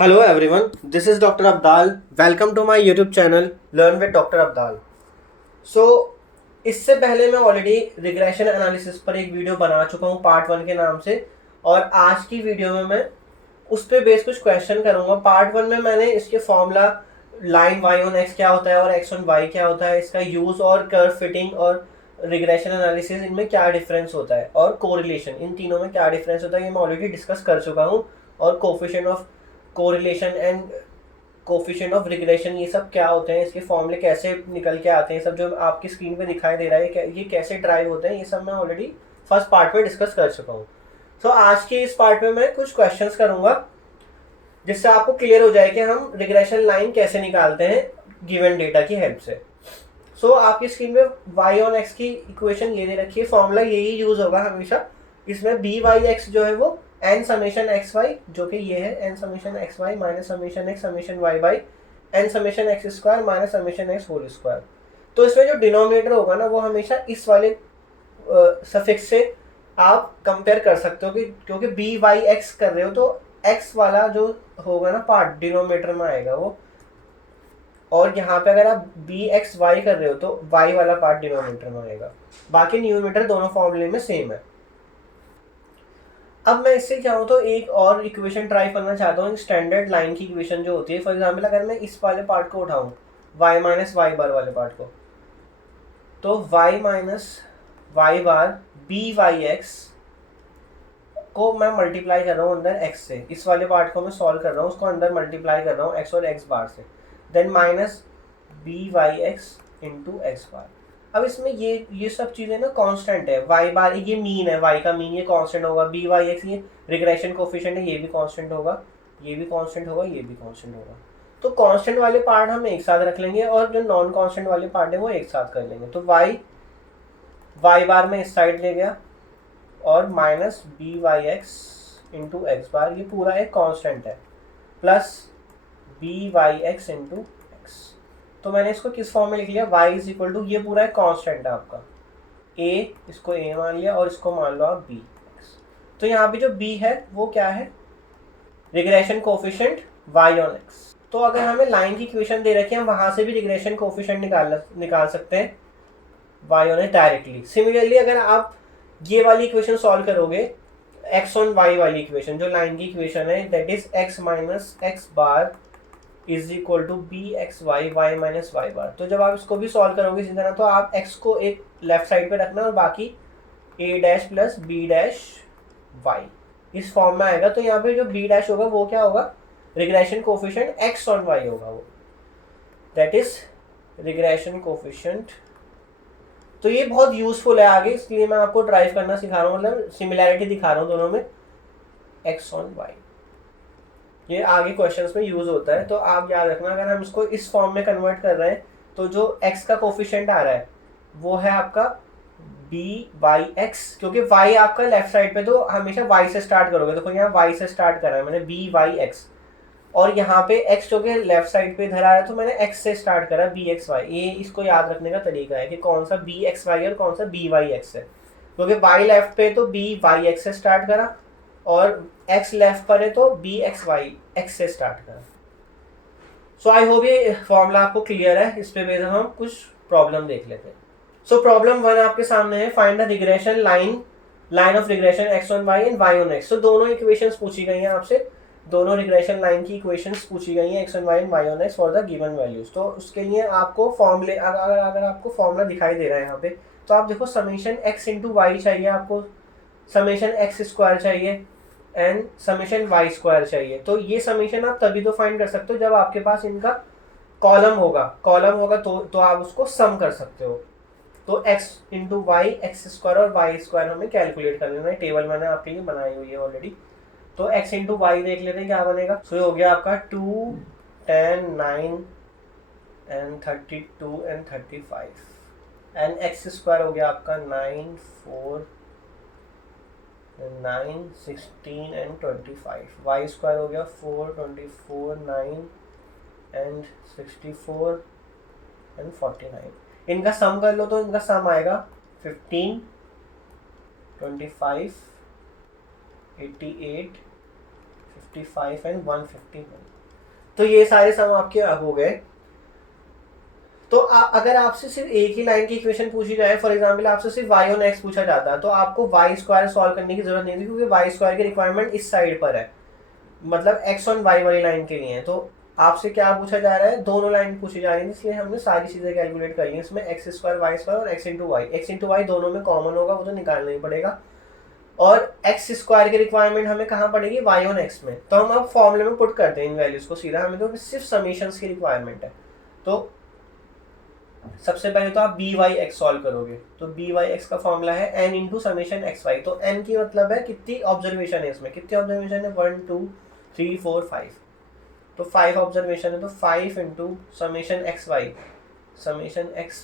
Hello everyone, this is Dr. Abdal. Welcome to my YouTube channel Learn with Dr. Abdal. So इससे पहले मैं already regression analysis पर एक video बना चुका हूँ पार्ट 1 के नाम से, और आज की वीडियो में मैं उस पर बेस कुछ क्वेश्चन करूँगा। पार्ट 1 में मैंने इसके formula, line y on x क्या होता है और x ऑन y क्या होता है, इसका यूज़ और कर्व फिटिंग और रिग्रेशन एनालिसिस, इनमें क्या डिफरेंस होता है, और कोरिलेशन, इन तीनों में क्या डिफरेंस होता है, ये मैं ऑलरेडी डिस्कस कर चुका हूँ। और coefficient of correlation and coefficient of regression, ये सब क्या होते हैं, इसके फॉर्मूले कैसे निकल के आते हैं, सब जो आपकी स्क्रीन पे दिखाई दे रहा है ये कैसे ड्राइव होते हैं, ये सब मैं ऑलरेडी फर्स्ट पार्ट में डिस्कस कर चुका हूँ। सो आज के इस पार्ट में मैं कुछ क्वेश्चंस करूँगा जिससे आपको क्लियर हो जाए कि हम रिग्रेशन लाइन कैसे निकालते हैं गिवन डेटा की हेल्प से। सो आपकी स्क्रीन पे y ऑन x की इक्वेशन ये दे रखी है, फॉर्मूला यही यूज होगा हमेशा। इसमें बी वाई एक्स जो है वो n समेशन एक्स वाई, जो कि ये है n summation x y minus summation x summation y by n summation x square minus summation x whole square. तो इसमें जो डिनोमिनेटर होगा ना, वो हमेशा इस वाले सफिक्स से आप कंपेयर कर सकते हो, कि क्योंकि बी वाई एक्स कर रहे हो तो x वाला जो होगा ना पार्ट डिनोमिनेटर में आएगा वो, और यहाँ पे अगर आप बी एक्स वाई कर रहे हो तो y वाला पार्ट डिनोमिनेटर में आएगा। बाकी न्यूमरेटर दोनों फॉर्मूले में सेम है। अब मैं इससे चाहूँ तो एक और इक्वेशन ट्राई करना चाहता हूँ, स्टैंडर्ड लाइन की इक्वेशन जो होती है। फॉर एग्जांपल अगर मैं इस वाले पार्ट को उठाऊँ, y माइनस वाई बार वाले पार्ट को, तो y minus y bar b y x को मैं मल्टीप्लाई कर रहा हूँ अंदर x से, इस वाले पार्ट को मैं सॉल्व कर रहा हूँ, उसको अंदर मल्टीप्लाई कर रहा हूँ x और x बार से, then minus b y x into x bar. अब इसमें ये सब चीज़ें ना कांस्टेंट है, y बार ये मीन है, y का मीन ये कांस्टेंट होगा, बी वाई एक्स ये रिग्रेशन कोफिशिएंट है, ये भी कांस्टेंट होगा, ये भी कांस्टेंट होगा, ये भी कांस्टेंट होगा। तो कांस्टेंट वाले पार्ट हम एक साथ रख लेंगे और जो नॉन कांस्टेंट वाले पार्ट है वो एक साथ कर लेंगे। तो y बार में इस साइड ले गया, और minus b y x into x bar, ये पूरा एक कांस्टेंट है, plus b y x into x. तो मैंने इसको किस फॉर्म में लिख लिया, y इज इक्वल टू, ये पूरा एक कांस्टेंट है आपका a, इसको a मान लिया और इसको मान लो आप b। तो यहाँ पे जो b है वो क्या है, regression coefficient y on x। तो अगर हमें लाइन की इक्वेशन दे रखी है, हम वहां से भी रिग्रेशन कोफिशिएंट निकाल सकते हैं y on x directly. Similarly अगर आप ये वाली इक्वेशन सॉल्व करोगे, x ऑन y वाली इक्वेशन जो लाइन की इक्वेशन है, that is x minus x bar is equal to b x y y minus y bar. तो जब आप इसको भी सॉल्व करोगे इसी तरह, तो आप x को एक लेफ्ट साइड पे रखना और बाकी a dash plus b dash y इस फॉर्म में आएगा। तो यहाँ पे जो b डैश होगा वो क्या होगा, regression coefficient x on y होगा वो, दैट इज रिग्रेशन कोफिशिएंट। तो ये बहुत यूजफुल है आगे, इसलिए मैं आपको ड्राइव करना सिखा रहा हूँ, मतलब सिमिलैरिटी दिखा रहा हूँ दोनों में, x ऑन y। ये आगे क्वेश्चंस में यूज होता है। तो आप याद रखना, अगर हम इसको इस फॉर्म में कन्वर्ट कर रहे हैं तो जो x का कोफिशिएंट आ रहा है वो है आपका बी वाई एक्स, क्योंकि y आपका लेफ्ट साइड पे, तो हमेशा y से स्टार्ट करोगे। देखो यहाँ y से स्टार्ट करा है मैंने, बी वाई एक्स, और यहाँ पे x जो कि लेफ्ट साइड पे इधर आया तो मैंने x से स्टार्ट करा, बी एक्स वाई। ये इसको याद रखने का तरीका है कि कौन सा बी एक्स वाई और कौन सा बी वाई एक्स है, क्योंकि y लेफ्ट पे तो बी वाई एक्स से स्टार्ट करा, और x लेफ्ट पर है तो बी एक्स वाई एक्स से स्टार्ट करा। सो आई होप ये फॉर्मूला आपको क्लियर है। इस पे बेस हम कुछ प्रॉब्लम देख लेते हैं। सो प्रॉब्लम 1 आपके सामने है, find the regression line of regression x on y and y on x. तो दोनों इक्वेशंस पूछी गई हैं आपसे, दोनों रिग्रेशन लाइन की इक्वेशंस पूछी गई हैं, x on y and y on x for the given values. तो उसके लिए आपको फॉर्मूले, अगर आपको फॉर्मूला दिखाई दे रहा है यहाँ पे, तो आप देखो समेशन एक्स इंटू वाई चाहिए आपको, समेशन एक्स स्क्वायर चाहिए एंड समेशन वाई स्क्वायर चाहिए। तो ये समेशन आप तभी तो फाइंड कर सकते हो जब आपके पास इनका कॉलम होगा तो आप उसको सम कर सकते हो। तो x into y x square और वाई स्क्वायर हमें कैलकुलेट कर लेना है, टेबल मैंने आपके लिए बनाई हुई है ऑलरेडी। तो x इंटू वाई देख लेते हैं क्या बनेगा। सो ये हो गया आपका 2, 10, 9 and 32 and 35, and x square हो गया आपका 9, 4, 9, 16 एंड 25, वाई स्क्वायर हो गया 4, 24, 9 एंड 64 एंड 49। इनका सम कर लो तो इनका सम आएगा 15, 25, 88, 55 एंड 151। तो ये सारे सम आपके हो गए। तो अगर आपसे सिर्फ एक ही लाइन की इक्वेशन पूछी जाए, फॉर एग्जांपल आपसे सिर्फ y ऑन x पूछा जाता है, तो आपको y स्क्वायर सॉल्व करने की जरूरत नहीं थी, क्योंकि y स्क्वायर की रिक्वायरमेंट इस साइड पर है, मतलब x ऑन y वाली लाइन के लिए है। तो आपसे क्या पूछा जा रहा है, दोनों लाइन पूछी जा रही है, इसलिए हमने सारी चीजें कैलकुलेट कर ली है इसमें, एक्स स्क्वायर वाई स्क्वायर और एक्स इंटू वाई दोनों में कॉमन होगा, वो तो निकालना ही पड़ेगा। और एक्स स्क्वायर की रिक्वायरमेंट हमें कहाँ पड़ेगी, वाई ऑन एक्स में। तो हम अब फॉर्मूले में पुट करते हैं इन वैल्यूज को सीधा, हमें तो सिर्फ समीशंस की रिक्वायरमेंट है। तो सबसे पहले तो आप बी वाई एक्स सॉल्व करोगे, तो बी वाई एक्स का फॉर्मूला है n into summation x y. तो एन की मतलब है कितनी ऑब्जर्वेशन है इसमें, कितनी ऑब्जर्वेशन है, 1 2 3 4 5, तो 5 ऑब्जर्वेशन है, तो 5 इंटू समीशन एक्स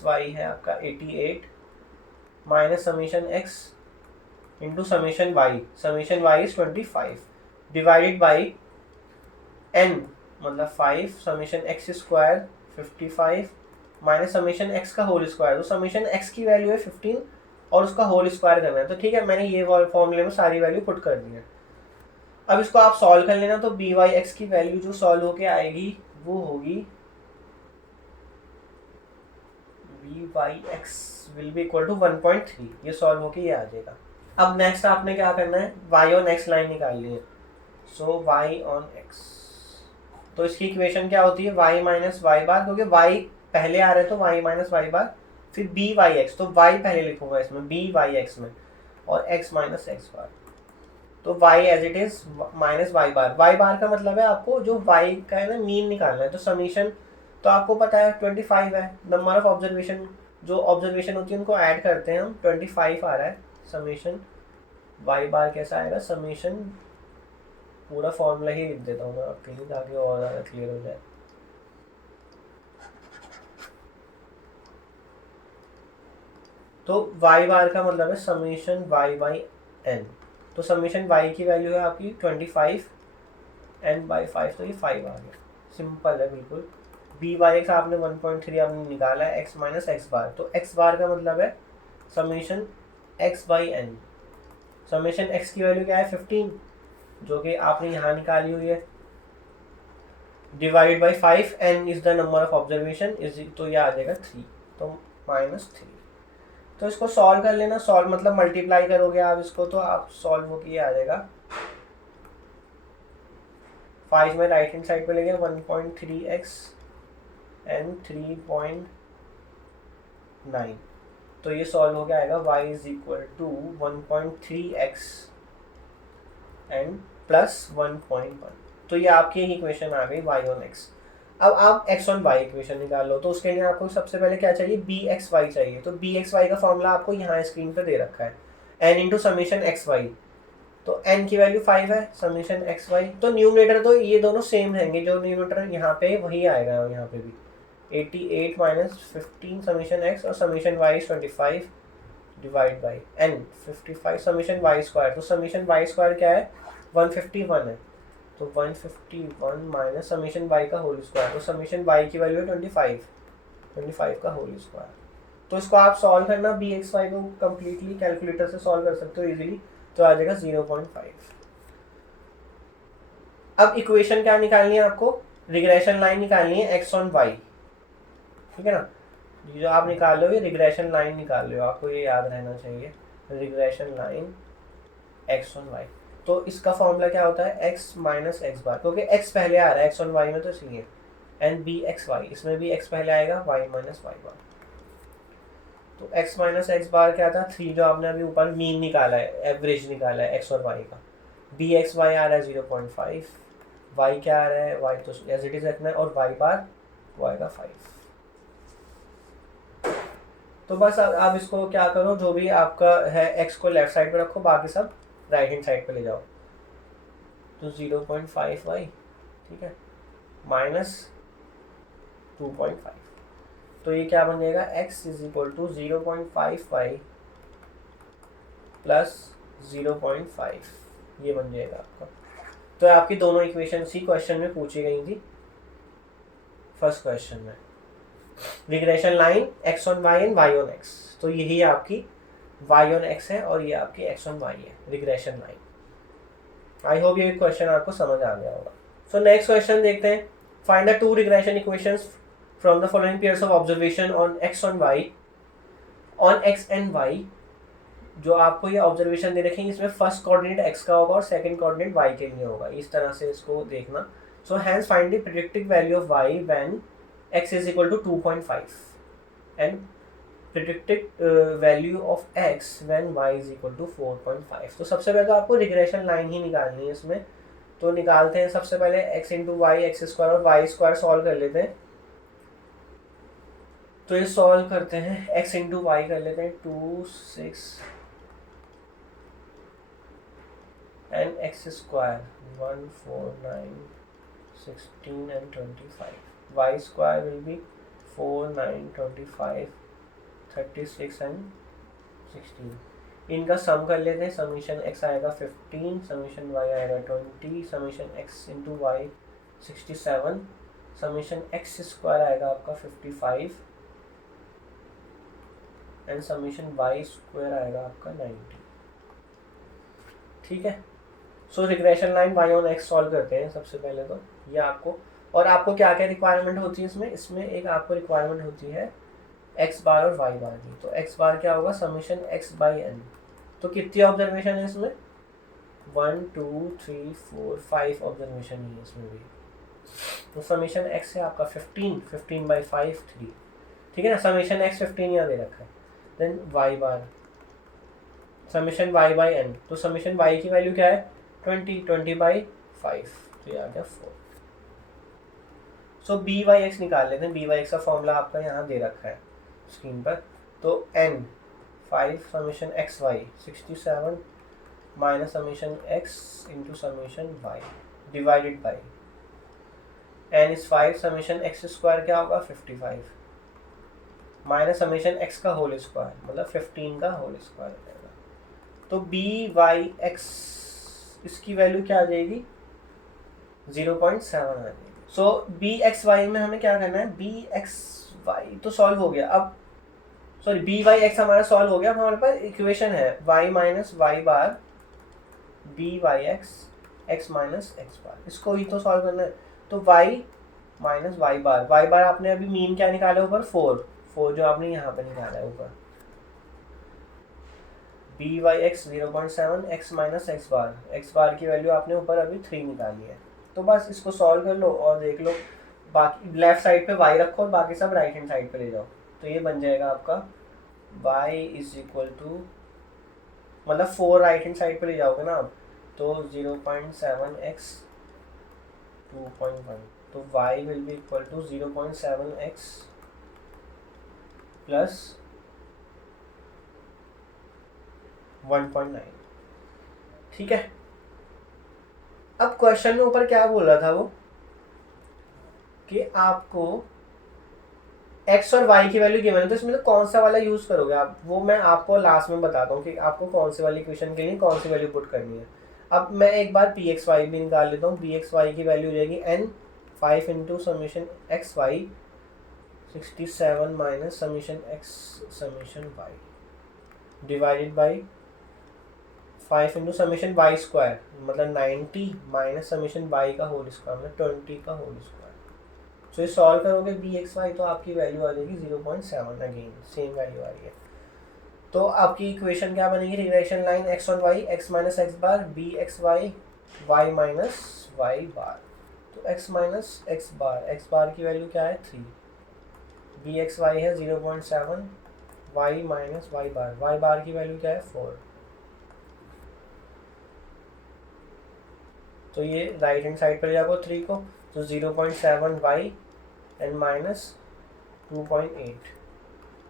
वाई है आपका 88 minus summation x into summation y is 25 divided by n, मतलब 5 summation x square 55 minus summation x का होल स्क्वायर। तो समीशन एक्स की वैल्यू है 15 और उसका होल स्क्वायर करना है। तो ठीक है, मैंने ये फॉर्मूले में सारी वैल्यू पुट कर दी है। अब इसको आप सॉल्व कर लेना। तो बी वाई एक्स की वैल्यू जो सॉल्व होके आएगी वो होगी b y x will be equal to 1.3, ये सॉल्व होके ये आ जाएगा। अब नेक्स्ट आपने क्या करना है, वाई ऑन एक्स लाइन निकालनी है। सो वाई ऑन एक्स, तो इसकी इक्वेशन क्या होती है, वाई माइनस वाई बार, क्योंकि वाई पहले आ रहा है तो वाई माइनस वाई बार, फिर बी वाई एक्स, तो वाई पहले लिखूंगा इसमें बी वाई एक्स में, और एक्स माइनस एक्स बार। तो y as it is minus y bar का मतलब है आपको जो वाई का है ना मीन निकालना है। तो समीशन तो आपको पता है 25 है, नंबर ऑफ ऑब्जर्वेशन, जो ऑब्जर्वेशन होती है उनको ऐड करते हैं हम, 25 आ रहा है। समीशन वाई बार कैसा आएगा, समीशन पूरा फॉर्मूला ही लिख देता हूँ मैं आपके लिए ताकि और ज़्यादा क्लियर हो जाए। तो वाई बार का मतलब है समीशन वाई बाई एन। तो समीशन वाई की वैल्यू है आपकी 25 एन बाई 5, तो ये 5 आ गया, सिंपल है बिल्कुल। बी वाई एक्स आपने 1.3 आपने निकाला है, एक्स माइनस एक्स बार, तो एक्स बार का मतलब है summation x by n. Summation x की वैल्यू क्या है 15, जो कि आपने यहाँ निकाली हुई है, divide by 5, n is the number of observation, is तो ये आ जाएगा 3, तो -3। तो इसको सॉल्व कर लेना, सॉल्व मतलब मल्टीप्लाई करोगे आप इसको, तो आप सॉल्व होके ये आ जाएगा 5 में राइट हैंड साइड पे ले गया 1.3x एंड 3.9, तो ये सॉल्व हो गया आएगा y is equal to 1.3x and plus 1.1। तो ये आपकी इक्वेशन आ गई y ऑन x। अब आप x ऑन y इक्वेशन निकाल लो। तो उसके लिए आपको सबसे पहले क्या चाहिए, bxy चाहिए। तो bxy का फॉर्मूला आपको यहाँ स्क्रीन पर दे रखा है, n into summation x y. तो n की वैल्यू 5 है, समीशन एक्स वाई, तो न्यूमरेटर तो ये दोनों सेम रहेंगे, जो न्यूमरेटर यहाँ पे वही आएगा यहाँ पे भी, 88 माइनस 15 समीशन एक्स और summation y 25 divide by n 55 summation y square. तो समीशन वाई स्क्वायर क्या है 151 है, तो 151 माइनस समीशन वाई का होल स्क्वायर। तो समीशन वाई की वैल्यू है 25 का होल स्क्वायर। तो इसको आप सॉल्व करना, बी एक्स वाई को कम्प्लीटली कैलकुलेटर से सॉल्व कर सकते हो इजीली, तो आ जाएगा 0.5। अब इक्वेशन क्या निकालनी है आपको, रिग्रेशन लाइन निकालनी है एक्स ऑन वाई, ठीक है ना। ये जो आप निकाल लो ये रिग्रेशन लाइन निकाल लो, आपको ये याद रहना चाहिए, regression line x on y. तो इसका फॉर्मूला क्या होता है, एक्स माइनस एक्स बार, क्योंकि एक्स पहले आ रहा है एक्स ऑन वाई में, तो इसलिए एंड बी एक्स वाई, इसमें भी एक्स पहले आएगा, वाई माइनस वाई बार। तो x माइनस एक्स बार क्या था 3, जो आपने अभी ऊपर मीन निकाला है, एवरेज निकाला है x और y का। बी एक्स वाई आ रहा है 0.5, y क्या आ रहा है, y तो एज इट इज रखना है, और y बार y का 5। तो बस आप इसको क्या करो, जो भी आपका है x को लेफ्ट साइड पे रखो, बाकी सब राइट हैंड साइड पे ले जाओ। तो 0.5y, ठीक है, माइनस 2.5, तो ये क्या बन जाएगा, x is equal to 0.5y plus 0.5, ये बन जाएगा आपका। तो आपकी दोनों इक्वेशन सी क्वेश्चन में पूछी गई थी, फर्स्ट क्वेश्चन में regression line x on y and y on x। तो यही आपकी y ऑन x है और ये आपकी x ऑन y है, रिग्रेशन लाइन। आई होप ये क्वेश्चन आपको समझ आ गया होगा। सो नेक्स्ट क्वेश्चन देखते हैं। Find the two regression equations from the following pairs of observation on x and y. जो आपको ये ऑब्जर्वेशन दे रखेंगे इसमें फर्स्ट कोऑर्डिनेट एक्स का होगा और सेकंड कोऑर्डिनेट वाई के लिए होगा, इस तरह से इसको देखना। So hence find the predicted value of y when x is equal to 2.5 and predicted value of x when y is equal to 4.5। तो सबसे पहले तो आपको रिग्रेशन लाइन ही निकालनी है इसमें, तो निकालते हैं। सबसे पहले x into y x square और वाई स्क्वायर सॉल्व कर लेते हैं। तो ये सॉल्व करते हैं, x इंटू वाई कर लेते हैं 2 6 and x square 1 4 9 16 and 25. Y square will be 4 9 25 36 and 16। इनका सम कर लेते हैं। समीशन x आएगा 15, समीशन y आएगा 20, summation x into y 67, summation x square आएगा आपका 55 एंड समीशन y स्क्वायर आएगा आपका 90। ठीक है। So regression line y on x solve करते हैं सबसे पहले तो ये आपको। और आपको क्या क्या रिक्वायरमेंट होती है इसमें, एक आपको रिक्वायरमेंट होती है x बार और y बार की। तो x बार क्या होगा, समीशन x बाई n। तो कितनी ऑब्जर्वेशन है इसमें, 1 2 3 4 5 ऑब्जर्वेशन ही है इसमें भी। तो समीशन x है आपका 15 बाई 5 3। ठीक है ना, समीशन x 15 यहाँ दे रखा है। Then y bar summation y by n। तो समीशन y की वैल्यू क्या है 20 बाई 5, तो ये आ गया 4। सो बी वाई एक्स निकाल लेते हैं। बी वाई एक्स का फॉर्मूला आपका यहाँ दे रखा है स्क्रीन पर। तो n 5 summation x y 67 minus summation x into summation y divided by n is 5 summation x square क्या होगा 55 माइनस समीशन एक्स का होल स्क्वायर मतलब 15 का होल स्क्वायर हो जाएगा। तो बी वाई एक्स इसकी वैल्यू क्या आ जाएगी 0.7 आ जाएगी। सो बी एक्स वाई में हमें क्या करना है, बी एक्स वाई तो सॉल्व हो गया। अब सॉरी बी वाई एक्स हमारा सॉल्व हो गया। अब हमारे पास इक्वेशन है y minus y bar b y x x minus x bar, इसको ही तो सॉल्व करना है। तो वाई माइनस वाई बार आपने अभी मीन क्या निकाला ऊपर 4 जो आपने यहाँ पे निकाला है ऊपर। B y x 0.7 x minus x bar की वैल्यू आपने ऊपर अभी 3 निकाली है। तो बस इसको सॉल्व कर लो और देख लो, बाकी लेफ्ट साइड पे y रखो और बाकी सब राइट हैंड साइड पे ले जाओ। तो ये बन जाएगा आपका y इज इक्वल टू मतलब 4 राइट हैंड साइड पे ले जाओगे ना आप, तो 0.7 x 2.1। तो y will be equal to 0.7 x plus 1.9। ठीक है। अब क्वेश्चन में ऊपर क्या बोल रहा था वो कि आपको x और y की वैल्यू गिवन है, तो इसमें तो कौन सा वाला यूज करोगे आप, वो मैं आपको लास्ट में बताता हूँ कि आपको कौन से वाली इक्वेशन के लिए कौन सी वैल्यू पुट करनी है। अब मैं एक बार पी एक्स वाई भी निकाल लेता हूँ। पी एक्स वाई की वैल्यू हो जाएगी n 5 into summation x y 67 minus summation x summation y divided by 5 into summation y square मतलब 90 माइनस समीशन वाई का होल स्क्वायर मतलब 20 का होल स्क्वायर। सो ये सॉल्व करोगे बी एक्स वाई तो आपकी वैल्यू आ जाएगी 0.7। अगेन सेम वैल्यू आ रही है। तो आपकी इक्वेशन क्या बनेगी, regression line x on y x minus x bar b x y y minus y bar. तो एक्स माइनस एक्स बार की वैल्यू क्या है 3, बी एक्स वाई है 0.7, वाई माइनस वाई बार की वैल्यू क्या है 4। तो ये राइट हैंड साइड पर जाओगे 3 को, तो 0.7 y and minus 2.8।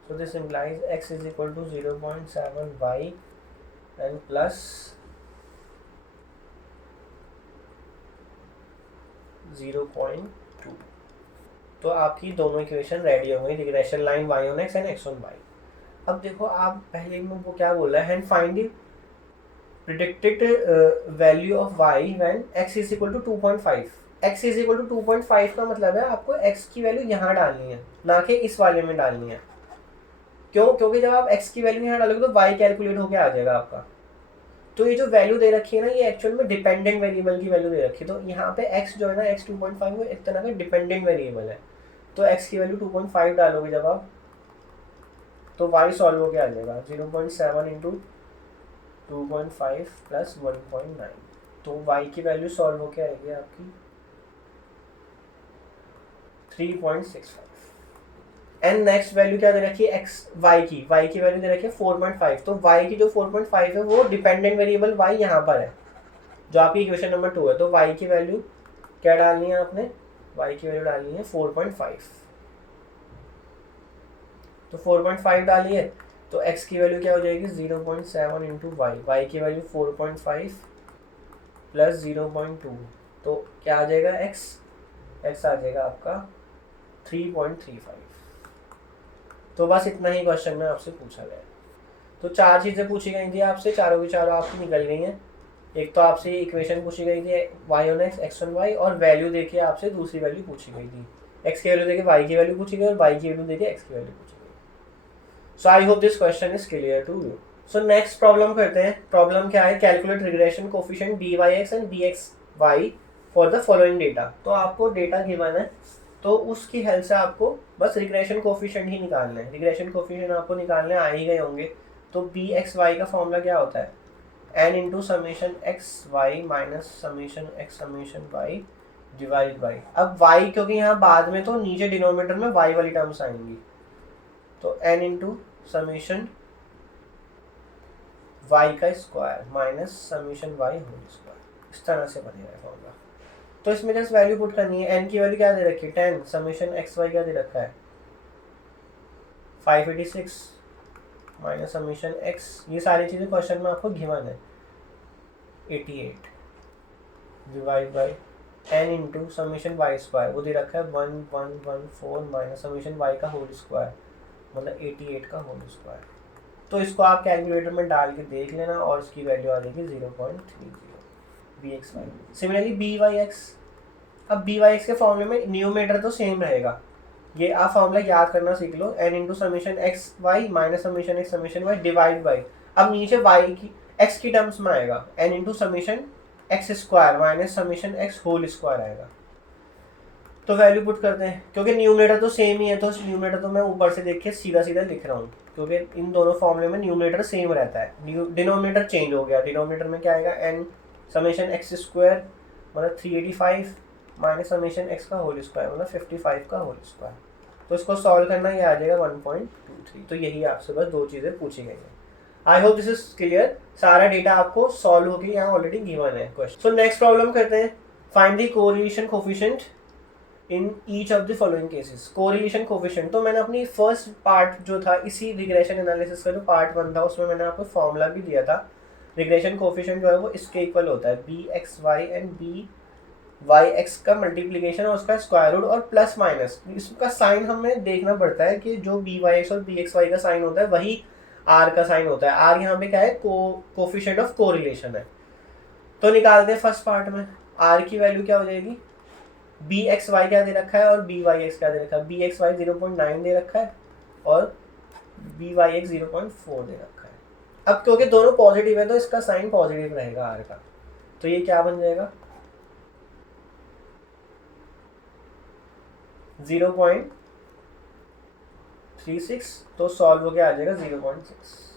so this implies x is equal to 0.7 y and plus 0.2। तो आपकी दोनों इक्वेशन रेडी हो गई, regression line y on x and x on y। अब देखो आप पहले में वो क्या बोल रहा है, and find the predicted value of y when x is equal to 2.5। x is equal to 2.5 का मतलब है आपको x की वैल्यू यहाँ डालनी है, ना कि इस वाले में डालनी है। क्यों? क्योंकि जब आप x की वैल्यू यहाँ डालोगे तो y कैलकुलेट होके आ जाएगा आपका। तो ये जो वैल्यू दे रखी है ना, ये एक्चुअल में डिपेंडेंट वेरिएबल की वैल्यू दे रखी है। तो यहाँ पे x जो है ना, x 2.5 वो एक तरह का डिपेंडेंट वेरिएबल है। तो x की वैल्यू 2.5 डालोगे जब आप, तो y सॉल्व होके आ जाएगा 0.7 इंटू 2.5 प्लस 1.9। तो y की वैल्यू सॉल्व होके आएगी आपकी 3.65। एंड नेक्स्ट वैल्यू क्या दे रखी है, x y की वैल्यू दे रखी है 4.5। तो y की जो 4.5 है वो डिपेंडेंट वेरिएबल y यहाँ पर है, जो आपकी इक्वेशन नंबर 2 है। तो y की वैल्यू क्या डालनी है आपने, y की वैल्यू डालनी है 4.5। तो 4.5 डालिए, तो x की वैल्यू क्या हो जाएगी 0.7 इंटू y की वैल्यू 4.5 प्लस 0.2, तो क्या आ जाएगा x आ जाएगा आपका 3.35। तो बस इतना ही क्वेश्चन में आपसे पूछा गया। तो 4 चीज़ें पूछी गई थी आपसे, चारों की चारों आपकी निकल गई हैं। एक तो आपसे इक्वेशन पूछी गई थी y on x, x on y, और वैल्यू देखिए आपसे दूसरी वैल्यू पूछी गई थी, x की वैल्यू देके y की वैल्यू पूछी गई और y की वैल्यू देके x की वैल्यू पूछी गई। So I hope this question is clear to you. So next problem करते हैं। प्रॉब्लम क्या है, calculate regression coefficient dy(x) and dxy for the following data. तो आपको डेटा गिवन है, तो उसकी हेल्प से आपको बस रिग्रेशन कोफिशिएंट ही निकालना है। रिग्रेशन कोफिशिएंट आपको निकालने आ ही गए होंगे। तो bxy का फॉर्मूला क्या होता है, n into summation x y minus summation x summation y divide by, अब y क्योंकि यहाँ बाद में तो नीचे डिनोमिनेटर में y वाली टर्म्स आएंगी, तो n इंटू समेशन y का square minus summation y whole square, इस तरह से बनेगा फॉर्मूला। तो इसमें जस्ट वैल्यू पुट करनी है। n की वैल्यू क्या दे रखी है 10, समेशन एक्स वाई क्या दे रखा है 586 माइनस समेशन x, ये सारी चीज़ें क्वेश्चन में आपको गिवन है 88 divide by n into summation y square, वो दे रखा है 1114 माइनस समेशन y का होल स्क्वायर, मतलब 88 का होल स्क्वायर। तो इसको आप कैलकुलेटर में डाल के देख लेना और इसकी वैल्यू आ जाएगी 0.30 bxy। सिमिलरली byx, अब byx के फॉर्मूले में न्यूमरेटर तो सेम रहेगा, ये आप फॉर्मूला याद करना सीख लो, n into summation x y minus summation x summation y divide by, अब नीचे y की x की टर्म्स में आएगा n into summation x square minus summation x whole square आएगा। तो वैल्यू पुट करते हैं, क्योंकि न्यूमरेटर तो सेम ही है, तो न्यूमरेटर तो मैं ऊपर से देख के सीधा सीधा लिख रहा हूँ, क्योंकि इन दोनों फॉर्मूले में न्यूमरेटर सेम रहता है, डिनोमिनेटर चेंज हो गया। डिनोमिनेटर में क्या आएगा n समेशन एक्स स्क्वायर मतलब 385 माइनस समेशन एक्स का होल स्क्वायर मतलब 55 का होल स्क्वायर। तो इसको सॉल्व करना, ये आ जाएगा 1.23। तो यही आपसे बस दो चीज़ें पूछी गई हैं। आई होप दिस इज क्लियर। सारा डेटा आपको सॉल्व होकर यहाँ ऑलरेडी गिवन है क्वेश्चन। सो नेक्स्ट प्रॉब्लम करते हैं, find the correlation coefficient in each of the following cases. Correlation coefficient, तो मैंने अपनी फर्स्ट पार्ट जो था इसी रिग्रेशन एनालिसिस का जो पार्ट 1 था उसमें मैंने आपको फॉर्मूला भी दिया था। रिग्रेशन कोफिशिएंट जो है वो इसके इक्वल होता है bxy एंड byx का मल्टीप्लिकेशन और उसका स्क्वायर रूट और प्लस माइनस, इसका साइन हमें देखना पड़ता है कि जो byx और bxy का साइन होता है वही r का साइन होता है। r यहाँ पे क्या है, कोफिशिएंट ऑफ कोरिलेशन है। तो निकालते हैं फर्स्ट पार्ट में, r की वैल्यू क्या हो जाएगी, bxy क्या दे रखा है और byx क्या दे रखा है, bxy 0.9 दे रखा है और byx 0.4 दे रखा है। अब क्योंकि दोनों पॉजिटिव है तो इसका साइन पॉजिटिव रहेगा r का, तो ये क्या बन जाएगा 0.36, तो सॉल्व हो गया आ जाएगा 0.6।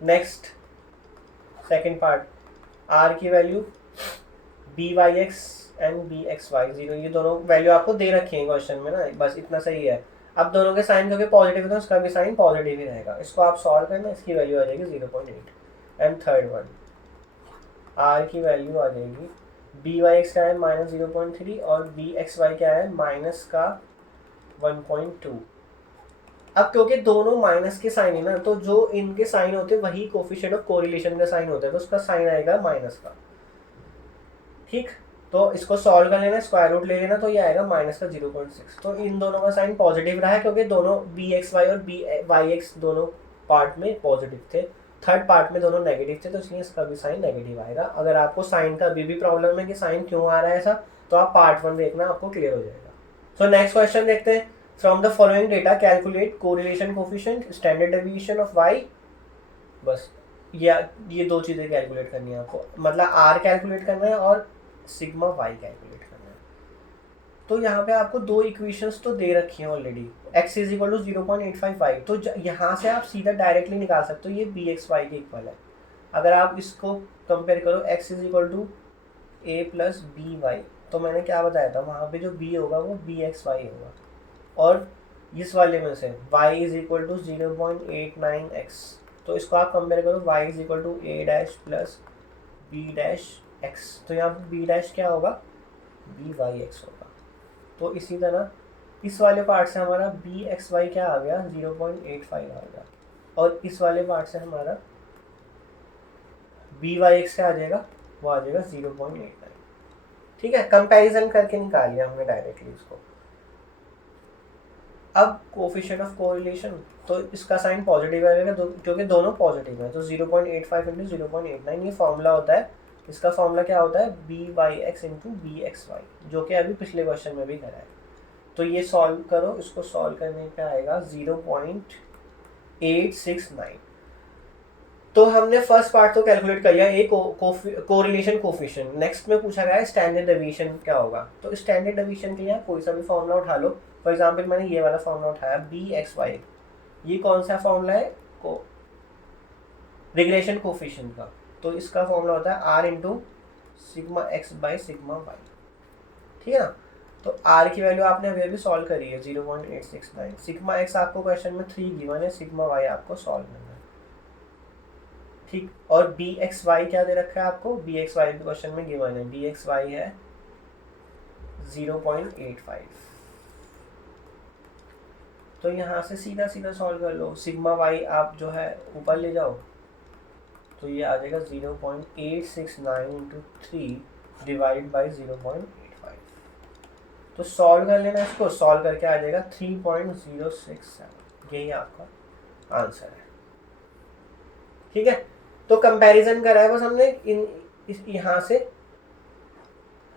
नेक्स्ट सेकंड पार्ट, r की वैल्यू byx एंड bxy 0, ये दोनों वैल्यू आपको दे रखी है क्वेश्चन में ना, बस इतना सही है। अब दोनों के साइन क्योंकि पॉजिटिव है तो उसका भी साइन पॉजिटिव ही रहेगा। इसको आप सॉल्व करना, इसकी वैल्यू आ जाएगी 0.8। एंड थर्ड वन, r की वैल्यू आ जाएगी byx क्या है माइनस 0.3 और bxy क्या है माइनस का 1.2। अब क्योंकि दोनों माइनस के साइन है ना, तो जो इनके साइन होते हैं वही कोफिशिएंट ऑफ कोरिलेशन का साइन होता है, तो उसका साइन आएगा माइनस का। ठीक, तो इसको सॉल्व कर लेना, स्क्वायर रूट ले लेना, तो ये आएगा माइनस का 0.6। तो इन दोनों का साइन पॉजिटिव रहा है क्योंकि दोनों bxy और byx दोनों पार्ट में पॉजिटिव थे, थर्ड पार्ट में दोनों नेगेटिव थे, तो इसलिए इसका भी साइन नेगेटिव आएगा। अगर आपको साइन का अभी भी प्रॉब्लम है कि साइन क्यों आ रहा है ऐसा, तो आप पार्ट 1 देखना, आपको क्लियर हो जाएगा। सो नेक्स्ट क्वेश्चन देखते हैं, from the following data calculate correlation coefficient, standard deviation of y. बस ये दो चीज़ें कैलकुलेट करनी है आपको, मतलब आर कैलकुलेट करना है और सिग्मा वाई कैलकुलेट करना है। तो यहाँ पे आपको दो इक्वेशंस तो दे रखी हैं already, x is equal to 0.855, तो यहाँ से आप सीधा डायरेक्टली निकाल सकते हो ये बी एक्स वाई के इक्वल है। अगर आप इसको कंपेयर करो x is equal to a plus b y, तो मैंने क्या बताया था वहाँ पे जो b होगा वो बी एक्स वाई होगा, और इस वाले में से y is equal to 0.89x, तो इसको आप कंपेयर करो y is equal to a dash plus b dash x, तो यहाँ पर बी डैश क्या होगा, बी वाई एक्स होगा। तो इसी तरह इस वाले पार्ट से हमारा बी एक्स वाई क्या आ गया, 0.85 आ गया, और इस वाले पार्ट से हमारा बी वाई एक्स क्या आ जाएगा, वो आ जाएगा 0.89। ठीक है, कंपैरिजन करके निकाल लिया हमने डायरेक्टली इसको। अब कोफिशिएंट ऑफ कोरिलेशन, तो इसका साइन पॉजिटिव आएगा क्योंकि दोनों पॉजिटिव है, तो 0.85 इंटू 0.89 ये फॉर्मूला होता है। इसका फॉर्मूला क्या होता है, b y x into b x y, जो कि अभी पिछले क्वेश्चन में भी करा है। तो ये सॉल्व करो, इसको सॉल्व करने पे आएगा 0.869। तो हमने फर्स्ट पार्ट तो कैलकुलेट कर लिया, एक कोरिलेशन कोफिशिएंट। नेक्स्ट में पूछा गया है स्टैंडर्ड डेविएशन क्या होगा, तो स्टैंडर्ड डेविएशन के लिए आप कोई सा भी फॉर्मूला उठा लो। फॉर एग्जांपल मैंने ये वाला फॉर्मूला उठाया बी एक्स वाई, ये कौन सा फॉर्मूला है, रिग्रेशन कोफिशिएंट का, तो इसका फॉर्मूला होता है r into sigma x by sigma y. ठीक है ना, तो आर की वैल्यू आपने अभी अभी सॉल्व करी है 0.869, सिग्मा एक्स आपको क्वेश्चन में 3 गिवन है, सिग्मा वाई आपको सॉल्व करना है। ठीक, और बी एक्स वाई क्या दे रखा है आपको, बी एक्स वाई भी क्वेश्चन में गिवन है, बी एक्स वाई है 0.85। तो यहाँ से सीधा सीधा सॉल्व कर लो, सिग्मा वाई आप जो है ऊपर ले जाओ, तो ये आ जाएगा 0.869 इंटू 3 डिवाइड बाई 0.85। तो सॉल्व कर लेना इसको, सॉल्व करके आ जाएगा 3.067, यही आपका आंसर है। ठीक है, तो कंपैरिजन करा है बस हमने यहाँ से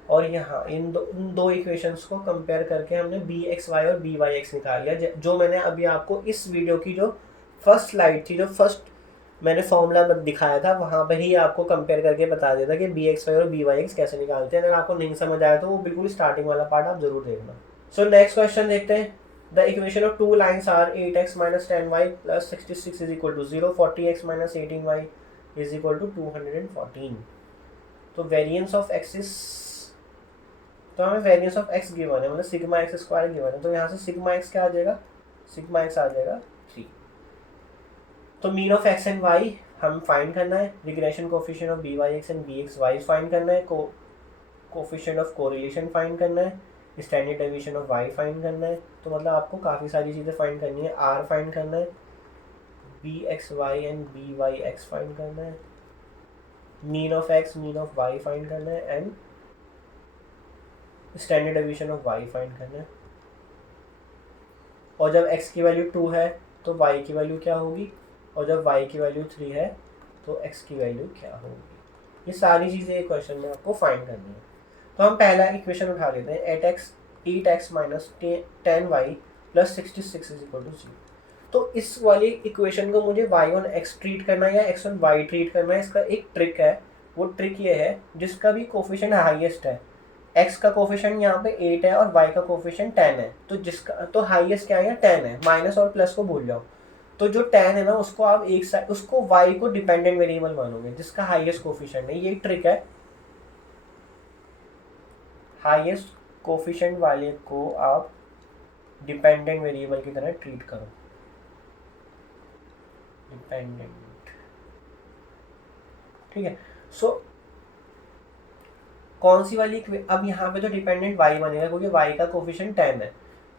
और यहाँ इन दो इक्वेशंस को कंपेयर करके हमने बी एक्स वाई और बी वाई एक्स निकाल लिया, जो मैंने अभी आपको इस वीडियो की जो फर्स्ट स्लाइड थी, जो फर्स्ट मैंने फॉर्मूला दिखाया था, वहाँ पर ही आपको कंपेयर करके बता दिया था कि बी एक्स वाई और बी वाई एक्स कैसे निकालते हैं। अगर आपको नहीं समझ आया तो वो बिल्कुल स्टार्टिंग वाला पार्ट आप जरूर देखना। सो नेक्स्ट क्वेश्चन देखते हैं। The equation of two lines are 8x minus 10y plus 66 is equal to 0, 40x minus 18y is equal to 214। तो वेरिएंस ऑफ एक्सिस, तो हमें वेरिएंस ऑफ एक्स गिवन है, मतलब सिग्मा एक्स स्क्वायर गिवन है, तो यहाँ से सिग्मा एक्स क्या आ जाएगा, सिग्मा एक्स आ जाएगा 3। तो mean of x and y हम फाइंड करना है, regression coefficient of b y x and b x y find करना है, कोफिशिएंट ऑफ कोरिलेशन फाइंड करना है, standard deviation of y find करना है। तो मतलब आपको काफ़ी सारी चीज़ें फाइंड करनी है, आर फाइंड करना है, b x y and b y x find करना है, mean of x mean of y find करना है, and standard deviation of y find करना है। और जब x की वैल्यू 2 है तो y की वैल्यू क्या होगी, और जब y की वैल्यू 3 है तो x की वैल्यू क्या होगी। ये सारी चीज़ें एक क्वेश्चन में आपको फाइंड करनी है। तो हम पहला इक्वेशन उठा लेते हैं, 8x minus 10y plus 66 is equal to 0। तो इस वाली इक्वेशन को मुझे y ऑन x ट्रीट करना है या x ऑन y ट्रीट करना है। इसका एक ट्रिक है, वो ट्रिक ये है, जिसका भी कोफिशिएंट हाईएस्ट है, x का कोफिशिएंट यहाँ पे 8 है और y का कोफिशिएंट 10 है, तो जिसका तो हाईएस्ट क्या है, 10 है, माइनस और प्लस को भूल जाओ। तो जो 10 है ना, उसको आप एक साइड, उसको y को डिपेंडेंट वेरिएबल मानोगे जिसका हाईएस्ट कोफिशिएंट है। ये ट्रिक है, हाईएस्ट कोफिशिएंट वाले को आप डिपेंडेंट वेरिएबल की तरह ट्रीट करो, डिपेंडेंट। ठीक है, सो कौन सी वाली, अब यहाँ पे तो डिपेंडेंट y बनेगा क्योंकि y का कोफिशिएंट 10 है।